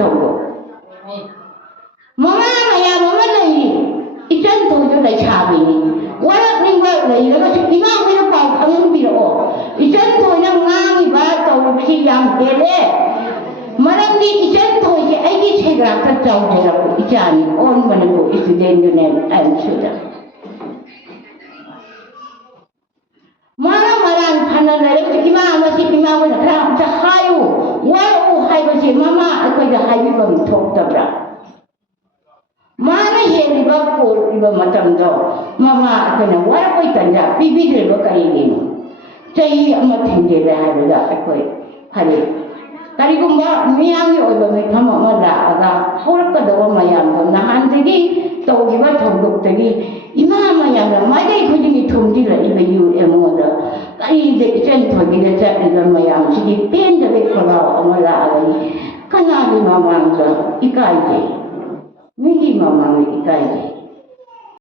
ꯊꯧꯗꯣꯛ ꯃꯃꯥ ꯃꯌꯥꯝ ꯑꯃ ꯂꯩꯔꯤ ꯏꯆꯟ ꯊꯣꯏꯗꯣ ꯂꯩꯁꯥꯕꯤꯅꯤ ꯋꯥꯔꯛꯅꯤꯡꯕ ꯂꯩꯔꯒꯁꯨ ꯏꯃꯥ ꯍꯣꯏꯅ ꯄꯥꯎ ꯈꯪꯍꯟꯕꯤꯔꯛꯑꯣ ꯏꯆꯟ ꯊꯣꯏꯅ ꯉꯥꯡꯉꯤꯕ ꯇꯧꯔꯤꯕꯁꯤ ꯌꯥꯝ ꯍꯦꯜꯂꯦ ꯃꯔꯝꯗꯤ ꯏꯆꯟ ꯊꯣꯏꯁꯦ ꯑꯩꯒꯤ ꯁꯦꯒ꯭ꯔꯥꯛꯇ ꯆꯥꯎꯖꯔꯛꯄ ꯏꯆꯥꯅꯤ ꯑꯣꯜ ꯃꯅꯤꯄꯨꯔ ꯁ꯭ꯇꯨꯗꯦꯟ ꯌꯨꯅꯤꯌꯟ ꯑꯦꯝꯁꯨꯗ ꯃꯥꯅ ꯃꯔꯥꯟ ꯐꯅ ꯂꯩꯔꯒꯁꯨ ꯏꯃꯥ ꯑꯃꯁꯤ ꯏꯃꯥ ꯍꯣꯏꯅ ꯈꯔ ꯑꯝꯇ ꯍꯥꯏꯌꯨ ꯋꯥꯔꯛꯎ ꯍꯥꯏꯕꯁꯦ ꯃꯃꯥ ꯑꯩꯈꯣꯏꯗ ꯍꯥꯏꯕꯤꯐꯝ ꯊꯣꯛꯇꯕ꯭ꯔꯥ ꯃꯥꯅ ꯍꯦꯜꯂꯤꯕ ꯄꯣꯛꯂꯤꯕ ꯃꯇꯝꯗꯣ ꯃꯃꯥ ꯑꯩꯈꯣꯏꯅ ꯋꯥꯔꯛꯄꯩ ꯇꯟꯖꯥ ꯄꯤꯕꯤꯗ꯭ꯔꯤꯕ ꯀꯔꯤꯒꯤꯅꯣ ꯆꯍꯤ ꯑꯃ ꯊꯦꯡꯖꯤꯜꯂꯦ ꯍꯥꯏꯕꯗ ꯑꯩꯈꯣꯏ ꯐꯔꯦ ꯀꯔꯤꯒꯨꯝꯕ ꯃꯤꯌꯥꯝꯒꯤ ꯑꯣꯏꯕ ꯃꯤꯐꯝ ꯑꯃ ꯂꯥꯛꯑꯒ ꯍꯧꯔꯛꯀꯗꯕ ꯃꯌꯥꯝꯗꯣ ꯅꯍꯥꯟꯗꯒꯤ ꯇꯧꯈꯤꯕ ꯊꯧꯗꯣꯛꯇꯒꯤ ꯏꯃꯥ ꯃꯌꯥꯝꯅ ꯃꯥꯏꯀꯩ ꯈꯨꯗꯤꯡꯒꯤ ꯊꯣꯝꯖꯤꯜꯂꯛꯏꯕ UMOꯗ ꯀꯔꯤꯗ ꯏꯆꯟ ꯊꯣꯏꯒꯤꯗ ꯆꯠꯂꯤꯕ ꯃꯌꯥꯝꯁꯤꯒꯤ ꯄꯦꯟꯗꯕ ꯈꯣꯜꯂꯥꯎ ꯑꯃ ꯂꯥꯛꯑꯒꯅꯤ ꯀꯅꯥꯒꯤ ꯃꯃꯥꯡꯗ ꯏꯀꯥꯏꯖꯩ ꯃꯤꯒꯤ ꯃꯃꯥꯡꯗ ꯏꯀꯥꯏꯖꯩ